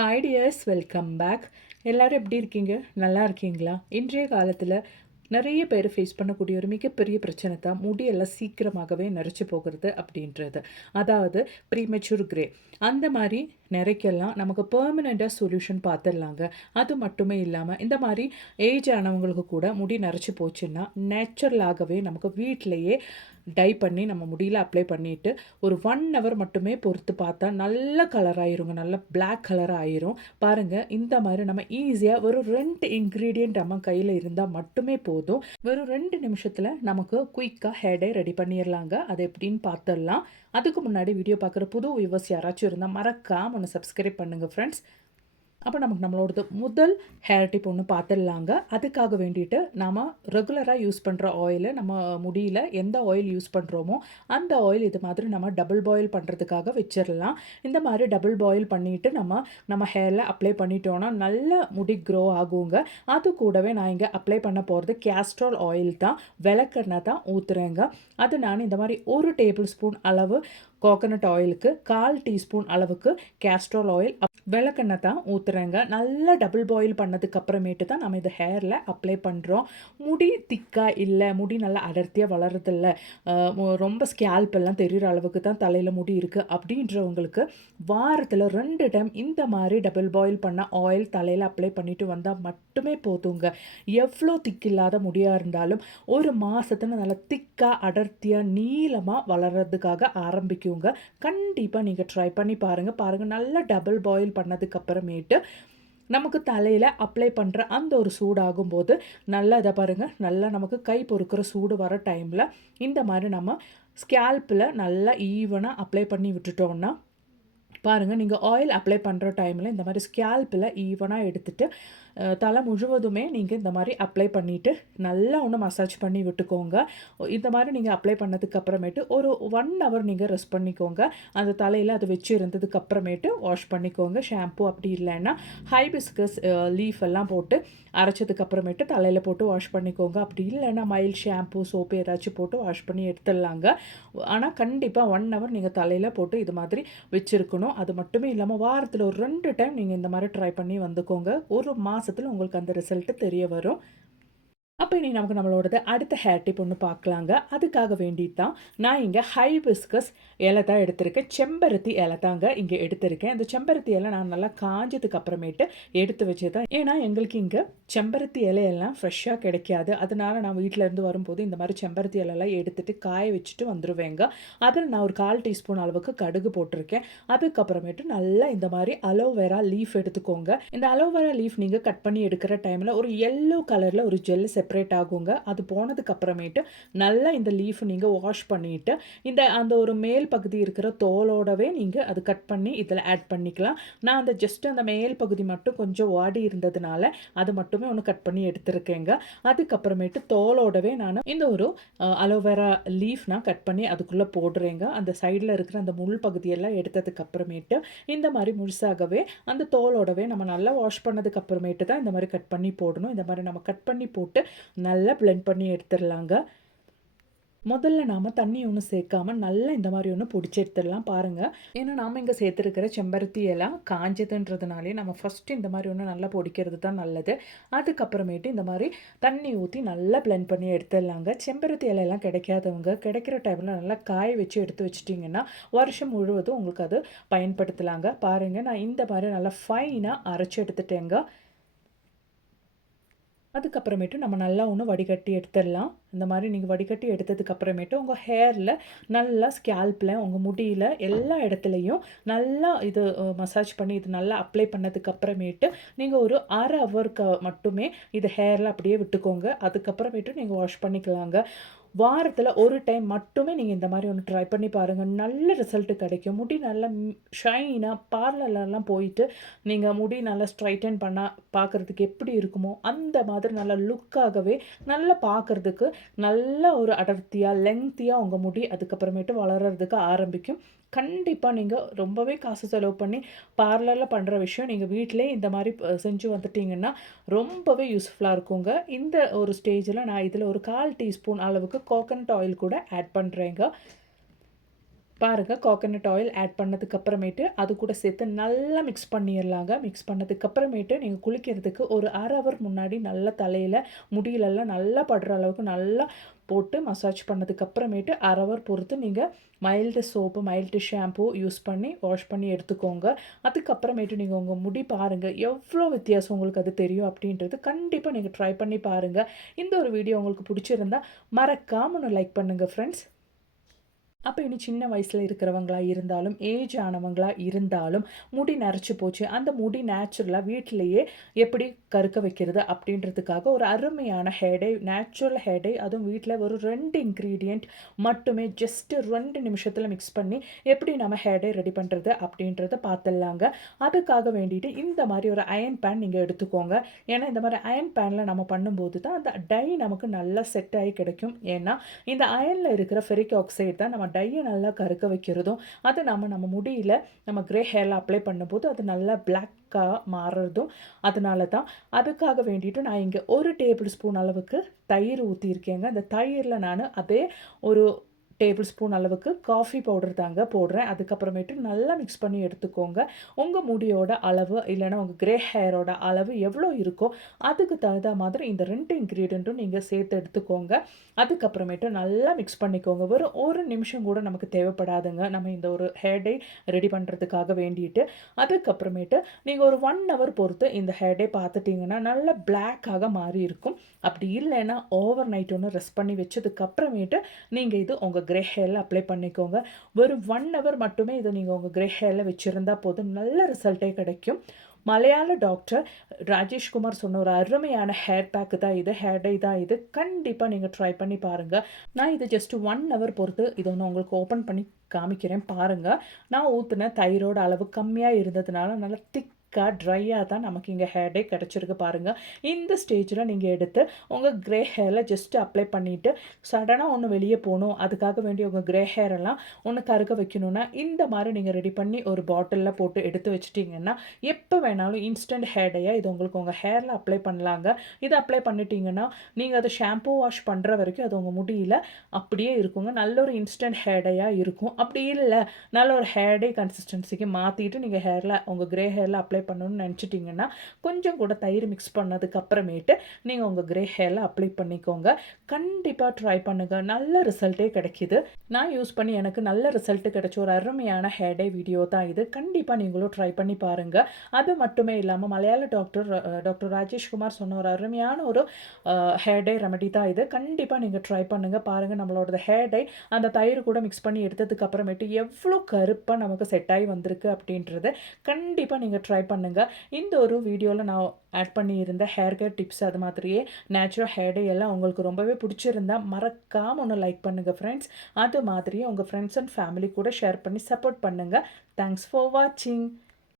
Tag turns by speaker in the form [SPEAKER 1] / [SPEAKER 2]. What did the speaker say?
[SPEAKER 1] hi tears welcome back எல்லோரும் எப்படி இருக்கீங்க நல்லா இருக்கீங்களா இன்றைய காலத்தில் நிறைய பேர் ஃபேஸ் பண்ணக்கூடிய ஒரு மிகப்பெரிய பிரச்சனை தான் முடியெல்லாம் சீக்கிரமாகவே நரைச்சி போகிறது அப்படின்றது அதாவது ப்ரீமெச்சூர் கிரே அந்த மாதிரி நிறைக்கலாம் நமக்கு பெர்மனெண்ட்டாக சொல்யூஷன் பார்த்துடலாங்க அது மட்டுமே இல்லாமல் இந்த மாதிரி ஏஜ் ஆனவங்களுக்கு கூட முடி நரைச்சி போச்சுன்னா நேச்சுரலாகவே நமக்கு வீட்டிலையே டை பண்ணி நம்ம முடியில் அப்ளை பண்ணிவிட்டு ஒரு ஒன் ஹவர் மட்டுமே பொறுத்து பார்த்தா நல்ல கலர் ஆயிருங்க நல்ல பிளாக் கலர் ஆயிரும் பாருங்கள் இந்த மாதிரி நம்ம ஈஸியாக வெறும் ரெண்டு இன்க்ரீடியண்ட் நம்ம கையில் இருந்தால் மட்டுமே போதும் வெறும் ரெண்டு நிமிஷத்தில் நமக்கு குயிக்காக ஹேடை ரெடி பண்ணிடலாங்க அது எப்படின்னு பார்த்துடலாம் அதுக்கு முன்னாடி வீடியோ பார்க்குற புது வியூவர்ஸ் யாராச்சும் இருந்தால் மறக்காமல் நம்ம சப்ஸ்கிரைப் பண்ணுங்கள் ஃப்ரெண்ட்ஸ் அப்போ நமக்கு நம்மளோடது முதல் ஹேர் டிப் ஒன்று பார்த்துடலாங்க அதுக்காக வேண்டிட்டு நாம் ரெகுலராக யூஸ் பண்ணுற ஆயிலை நம்ம முடியல எந்த ஆயில் யூஸ் பண்ணுறோமோ அந்த ஆயில் இது மாதிரி நம்ம டபுள் பாயில் பண்ணுறதுக்காக வச்சிடலாம் இந்த மாதிரி டபுள் பாயில் பண்ணிவிட்டு நம்ம நம்ம ஹேரில் அப்ளை பண்ணிட்டோன்னா நல்ல முடி க்ரோ ஆகுங்க அது கூடவே நான் இங்கே அப்ளை பண்ண போகிறது கேஸ்ட்ரால் ஆயில் தான் விளக்கெண்ணெய் தான் ஊற்றுறேங்க அது நான் இந்த மாதிரி ஒரு டேபிள் ஸ்பூன் அளவு கோகனட் ஆயிலுக்கு கால் டீஸ்பூன் அளவுக்கு கேஸ்ட்ரால் ஆயில் விளக்கெண்ணெய் தான் ஊற்றுறேங்க நல்லா டபுள் பாயில் பண்ணதுக்கு அப்புறமேட்டு தான் நம்ம இந்த ஹேரில் அப்ளை பண்ணுறோம் முடி திக்காக இல்லை முடி நல்லா அடர்த்தியாக வளரதில்ல ரொம்ப ஸ்கேல்ப் எல்லாம் தெரிகிற அளவுக்கு தான் தலையில் முடி இருக்குது அப்படின்றவங்களுக்கு வாரத்தில் ரெண்டு டைம் இந்த மாதிரி டபுள் பாயில் பண்ண ஆயில் தலையில் அப்ளை பண்ணிட்டு வந்தால் மட்டுமே போதுங்க எவ்வளோ திக்கில்லாத முடியாக இருந்தாலும் ஒரு மாதத்தில் நல்லா திக்காக அடர்த்தியாக நீளமாக வளர்கிறதுக்காக ஆரம்பிக்கும் பிடிக்குங்க கண்டிப்பாக நீங்கள் ட்ரை பண்ணி பாருங்கள் பாருங்கள் நல்லா டபுள் பாயில் பண்ணதுக்கப்புறமேட்டு நமக்கு தலையில் அப்ளை பண்ணுற அந்த ஒரு சூடாகும் போது நல்லா இதை பாருங்கள் நல்லா நமக்கு கை பொறுக்கிற சூடு வர டைமில் இந்த மாதிரி நம்ம ஸ்கேல்ப்பில் நல்லா ஈவனாக அப்ளை பண்ணி விட்டுட்டோம்னா பாருங்கள் நீங்கள் ஆயில் அப்ளை பண்ணுற டைமில் இந்த மாதிரி ஸ்கேல்ப்பில் ஈவனாக எடுத்துகிட்டு தலை முழுவதுமே நீங்கள் இந்த மாதிரி அப்ளை பண்ணிவிட்டு நல்லா ஒன்று மசாஜ் பண்ணி விட்டுக்கோங்க இந்த மாதிரி நீங்கள் அப்ளை பண்ணதுக்கு அப்புறமேட்டு ஒரு ஒன் ஹவர் நீங்கள் ரெஸ்ட் பண்ணிக்கோங்க அந்த தலையில் அது வச்சு இருந்ததுக்கு அப்புறமேட்டு வாஷ் பண்ணிக்கோங்க ஷாம்பு அப்படி இல்லைன்னா ஹை பிஸ்கஸ் லீஃப் எல்லாம் போட்டு அரைச்சதுக்கு அப்புறமேட்டு தலையில் போட்டு வாஷ் பண்ணிக்கோங்க அப்படி இல்லைன்னா மைல் ஷாம்பு சோப்பு ஏதாச்சும் போட்டு வாஷ் பண்ணி எடுத்துடலாங்க ஆனால் கண்டிப்பாக ஒன் ஹவர் நீங்கள் தலையில் போட்டு இது மாதிரி வச்சுருக்கணும் அது மட்டுமே இல்லாமல் வாரத்தில் ஒரு ரெண்டு டைம் நீங்கள் இந்த மாதிரி ட்ரை பண்ணி வந்துக்கோங்க ஒரு மா மாதத்தில் உங்களுக்கு அந்த ரிசல்ட்டு தெரிய வரும் அப்போ இனி நமக்கு நம்மளோடது அடுத்த ஹேர் டிப் ஒன்று பார்க்கலாங்க அதுக்காக வேண்டி தான் நான் இங்கே பிஸ்கஸ் இலை தான் எடுத்திருக்கேன் செம்பருத்தி இலை தாங்க இங்கே எடுத்திருக்கேன் இந்த செம்பருத்தி இலை நான் நல்லா காஞ்சதுக்கு அப்புறமேட்டு எடுத்து வச்சுதான் ஏன்னா எங்களுக்கு இங்கே செம்பருத்தி இலையெல்லாம் ஃப்ரெஷ்ஷாக கிடைக்காது அதனால் நான் வீட்டிலேருந்து வரும்போது இந்த மாதிரி செம்பருத்தி இலையெல்லாம் எடுத்துகிட்டு காய வச்சுட்டு வந்துடுவேங்க அதில் நான் ஒரு கால் டீஸ்பூன் அளவுக்கு கடுகு போட்டிருக்கேன் அதுக்கப்புறமேட்டு நல்லா இந்த மாதிரி அலோவேரா லீஃப் எடுத்துக்கோங்க இந்த அலோவேரா லீஃப் நீங்கள் கட் பண்ணி எடுக்கிற டைமில் ஒரு எல்லோ கலரில் ஒரு ஜெல் செப் செப்ரேட் ஆகுங்க அது போனதுக்கப்புறமேட்டு நல்லா இந்த லீஃப் நீங்கள் வாஷ் பண்ணிவிட்டு இந்த அந்த ஒரு மேல் பகுதி இருக்கிற தோலோடவே நீங்கள் அது கட் பண்ணி இதில் ஆட் பண்ணிக்கலாம் நான் அந்த ஜஸ்ட் அந்த மேல் பகுதி மட்டும் கொஞ்சம் வாடி இருந்ததுனால அது மட்டுமே ஒன்று கட் பண்ணி எடுத்திருக்கேங்க அதுக்கப்புறமேட்டு தோலோடவே நான் இந்த ஒரு அலோவேரா லீஃப் நான் கட் பண்ணி அதுக்குள்ளே போடுறேங்க அந்த சைடில் இருக்கிற அந்த முள் பகுதியெல்லாம் எடுத்ததுக்கப்புறமேட்டு இந்த மாதிரி முழுசாகவே அந்த தோலோடவே நம்ம நல்லா வாஷ் பண்ணதுக்கப்புறமேட்டு தான் இந்த மாதிரி கட் பண்ணி போடணும் இந்த மாதிரி நம்ம கட் பண்ணி போட்டு நல்லா பிளெண்ட் பண்ணி எடுத்துடலாங்க முதல்ல நாம் தண்ணி ஒன்றும் சேர்க்காம நல்லா இந்த மாதிரி ஒன்று பிடிச்சி எடுத்துடலாம் பாருங்கள் ஏன்னா நாம் இங்கே சேர்த்துருக்கிற செம்பருத்தி எல்லாம் காஞ்சதுன்றதுனாலே நம்ம ஃபஸ்ட்டு இந்த மாதிரி ஒன்று நல்லா பொடிக்கிறது தான் நல்லது அதுக்கப்புறமேட்டு இந்த மாதிரி தண்ணி ஊற்றி நல்லா பிளெண்ட் பண்ணி எடுத்துடலாங்க செம்பருத்தி இலையெல்லாம் கிடைக்காதவங்க கிடைக்கிற டைமில் நல்லா காய வச்சு எடுத்து வச்சிட்டிங்கன்னா வருஷம் முழுவதும் உங்களுக்கு அது பயன்படுத்தலாங்க பாருங்கள் நான் இந்த மாதிரி நல்லா ஃபைனாக அரைச்சி எடுத்துட்டேங்க அதுக்கப்புறமேட்டு நம்ம நல்லா ஒன்று வடிகட்டி எடுத்துடலாம் இந்த மாதிரி நீங்கள் வடிகட்டி எடுத்ததுக்கப்புறமேட்டு உங்கள் ஹேரில் நல்லா ஸ்கேல்ப்பில் உங்கள் முடியில் எல்லா இடத்துலையும் நல்லா இது மசாஜ் பண்ணி இது நல்லா அப்ளை பண்ணதுக்கப்புறமேட்டு நீங்கள் ஒரு அரை ஹவருக்கு மட்டுமே இது ஹேரில் அப்படியே விட்டுக்கோங்க அதுக்கப்புறமேட்டு நீங்கள் வாஷ் பண்ணிக்கலாங்க வாரத்தில் ஒரு டைம் மட்டுமே நீங்கள் இந்த மாதிரி ஒன்று ட்ரை பண்ணி பாருங்கள் நல்ல ரிசல்ட்டு கிடைக்கும் முடி நல்லா ஷைனாக பார்லர்லாம் போயிட்டு நீங்கள் முடி நல்லா ஸ்ட்ரைட்டன் பண்ணால் பார்க்குறதுக்கு எப்படி இருக்குமோ அந்த மாதிரி நல்ல லுக்காகவே நல்லா பார்க்குறதுக்கு நல்ல ஒரு அடர்த்தியாக லெங்க்த்தியாக உங்கள் முடி அதுக்கப்புறமேட்டு வளர்கிறதுக்கு ஆரம்பிக்கும் கண்டிப்பாக நீங்கள் ரொம்பவே காசு செலவு பண்ணி பார்லரில் பண்ணுற விஷயம் நீங்கள் வீட்டிலே இந்த மாதிரி செஞ்சு வந்துட்டிங்கன்னா ரொம்பவே யூஸ்ஃபுல்லாக இருக்குங்க இந்த ஒரு ஸ்டேஜில் நான் இதில் ஒரு கால் டீஸ்பூன் அளவுக்கு அளவுக்கு கோகனட் ஆயில் கூட ஆட் பண்ணுறேங்க பாருங்கள் கோகனட் ஆயில் ஆட் பண்ணதுக்கப்புறமேட்டு அது கூட சேர்த்து நல்லா மிக்ஸ் பண்ணிடலாங்க மிக்ஸ் பண்ணதுக்கப்புறமேட்டு நீங்கள் குளிக்கிறதுக்கு ஒரு அரை ஹவர் முன்னாடி நல்லா தலையில் முடியலெல்லாம் நல்லா படுற அளவுக்கு நல்லா போட்டு மசாஜ் பண்ணதுக்கப்புறமேட்டு அரை ஹவர் பொறுத்து நீங்கள் mild soap mild shampoo use பண்ணி வாஷ் பண்ணி எடுத்துக்கோங்க அதுக்கப்புறமேட்டு நீங்கள் உங்கள் முடி பாருங்கள் எவ்வளோ வித்தியாசம் உங்களுக்கு அது தெரியும் அப்படின்றது கண்டிப்பாக நீங்கள் ட்ரை பண்ணி பாருங்கள் இந்த ஒரு வீடியோ உங்களுக்கு பிடிச்சிருந்தா மறக்காமல் ஒன்று லைக் பண்ணுங்கள் ஃப்ரெண்ட்ஸ் அப்போ இனி சின்ன வயசில் இருக்கிறவங்களா இருந்தாலும் ஏஜ் ஆனவங்களா இருந்தாலும் முடி நரைச்சி போச்சு அந்த முடி நேச்சுரலாக வீட்டிலையே எப்படி கருக்க வைக்கிறது அப்படின்றதுக்காக ஒரு அருமையான ஹேடை நேச்சுரல் ஹேடை அதுவும் வீட்டில் ஒரு ரெண்டு இன்க்ரீடியண்ட் மட்டுமே ஜஸ்ட்டு ரெண்டு நிமிஷத்தில் மிக்ஸ் பண்ணி எப்படி நம்ம ஹேடை ரெடி பண்ணுறது அப்படின்றத பார்த்துடலாங்க அதுக்காக வேண்டிட்டு இந்த மாதிரி ஒரு அயன் பேன் நீங்கள் எடுத்துக்கோங்க ஏன்னா இந்த மாதிரி அயன் பேனில் நம்ம பண்ணும்போது தான் அந்த டை நமக்கு நல்லா செட் ஆகி கிடைக்கும் ஏன்னா இந்த அயனில் இருக்கிற ஃபெரிக் ஆக்சைடு தான் நம்ம டையை நல்லா கருக்க வைக்கிறதும் அது நம்ம நம்ம முடியில் நம்ம கிரே ஹேரில் அப்ளை பண்ணும்போது அது நல்லா பிளாக்காக மாறுறதும் அதனால தான் அதுக்காக வேண்டிட்டு நான் இங்கே ஒரு டேபிள் ஸ்பூன் அளவுக்கு தயிர் ஊற்றியிருக்கேங்க அந்த தயிரில் நான் அதே ஒரு டேபிள் ஸ்பூன் அளவுக்கு காஃபி பவுடர் தாங்க போடுறேன் அதுக்கப்புறமேட்டு நல்லா மிக்ஸ் பண்ணி எடுத்துக்கோங்க உங்கள் முடியோட அளவு இல்லைனா உங்கள் கிரே ஹேரோட அளவு எவ்வளோ இருக்கோ அதுக்கு தகுந்த மாதிரி இந்த ரெண்டு இன்க்ரீடியண்ட்டும் நீங்கள் சேர்த்து எடுத்துக்கோங்க அதுக்கப்புறமேட்டு நல்லா மிக்ஸ் பண்ணிக்கோங்க வெறும் ஒரு நிமிஷம் கூட நமக்கு தேவைப்படாதுங்க நம்ம இந்த ஒரு ஹேர்டே ரெடி பண்ணுறதுக்காக வேண்டிட்டு அதுக்கப்புறமேட்டு நீங்கள் ஒரு ஒன் ஹவர் பொறுத்து இந்த ஹேர்டே பார்த்துட்டிங்கன்னா நல்லா பிளாக்காக மாறி இருக்கும் அப்படி இல்லைன்னா ஓவர் நைட் ஒன்று ரெஸ்ட் பண்ணி வச்சதுக்கப்புறமேட்டு நீங்கள் இது உங்கள் கிரே ஹேரில் அப்ளை பண்ணிக்கோங்க வெறும் ஒன் ஹவர் மட்டுமே இதை நீங்கள் உங்கள் கிரே ஹேரில் வச்சுருந்தா போதும் நல்ல ரிசல்ட்டே கிடைக்கும் மலையாள டாக்டர் ராஜேஷ்குமார் சொன்ன ஒரு அருமையான ஹேர் பேக்கு தான் இது ஹேர் டை தான் இது கண்டிப்பாக நீங்கள் ட்ரை பண்ணி பாருங்கள் நான் இது ஜஸ்ட் ஒன் ஹவர் பொறுத்து இதை ஒன்று உங்களுக்கு ஓப்பன் பண்ணி காமிக்கிறேன் பாருங்கள் நான் ஊற்றுன தைரோட அளவு கம்மியாக இருந்ததுனால நல்லா திக் திக்காக ட்ரையாக தான் நமக்கு இங்கே ஹேடே கிடச்சிருக்கு பாருங்கள் இந்த ஸ்டேஜில் நீங்கள் எடுத்து உங்கள் க்ரே ஹேரில் ஜஸ்ட் அப்ளை பண்ணிவிட்டு சடனாக ஒன்று வெளியே போகணும் அதுக்காக வேண்டிய உங்கள் க்ரே ஹேர் எல்லாம் ஒன்று கருக்க வைக்கணும்னா இந்த மாதிரி நீங்கள் ரெடி பண்ணி ஒரு பாட்டிலில் போட்டு எடுத்து வச்சிட்டிங்கன்னா எப்போ வேணாலும் இன்ஸ்டன்ட் ஹேடையாக இது உங்களுக்கு உங்கள் ஹேரில் அப்ளை பண்ணலாங்க இது அப்ளை பண்ணிட்டீங்கன்னா நீங்கள் அதை ஷாம்பூ வாஷ் பண்ணுற வரைக்கும் அது உங்கள் முடியல அப்படியே இருக்குங்க நல்ல ஒரு இன்ஸ்டன்ட் ஹேர் இருக்கும் அப்படி இல்லை நல்ல ஒரு ஹேடே கன்சிஸ்டன்சிக்கு மாற்றிட்டு நீங்கள் ஹேரில் உங்கள் க்ரே ஹேரில் அப்ளை அப்ளை பண்ணணும்னு நினச்சிட்டிங்கன்னா கொஞ்சம் கூட தயிர் மிக்ஸ் பண்ணதுக்கு அப்புறமேட்டு நீங்கள் உங்கள் கிரே ஹேரில் அப்ளை பண்ணிக்கோங்க கண்டிப்பாக ட்ரை பண்ணுங்கள் நல்ல ரிசல்ட்டே கிடைக்கிது நான் யூஸ் பண்ணி எனக்கு நல்ல ரிசல்ட் கிடைச்ச ஒரு அருமையான ஹேடே வீடியோ தான் இது கண்டிப்பாக நீங்களும் ட்ரை பண்ணி பாருங்கள் அது மட்டுமே இல்லாமல் மலையாள டாக்டர் டாக்டர் ராஜேஷ்குமார் சொன்ன ஒரு அருமையான ஒரு ஹேடே ரெமடி தான் இது கண்டிப்பாக நீங்கள் ட்ரை பண்ணுங்கள் பாருங்கள் நம்மளோட ஹேடை அந்த தயிர் கூட மிக்ஸ் பண்ணி எடுத்ததுக்கு அப்புறமேட்டு எவ்வளோ கருப்பாக நமக்கு செட் ஆகி வந்திருக்கு அப்படின்றது கண்டிப்பாக நீங்கள் ட்ரை பண்ணுங்கள் இந்த ஒரு வீடியோவில் நான் ஆட் பண்ணியிருந்த ஹேர் கேர் டிப்ஸ் அது மாதிரியே நேச்சுரல் ஹேர் டே எல்லாம் உங்களுக்கு ரொம்பவே பிடிச்சிருந்தா மறக்காமல் ஒன்று லைக் பண்ணுங்கள் ஃப்ரெண்ட்ஸ் அது மாதிரியே உங்கள் ஃப்ரெண்ட்ஸ் அண்ட் ஃபேமிலி கூட ஷேர் பண்ணி சப்போர்ட் பண்ணுங்கள் தேங்க்ஸ் ஃபார் வாட்சிங்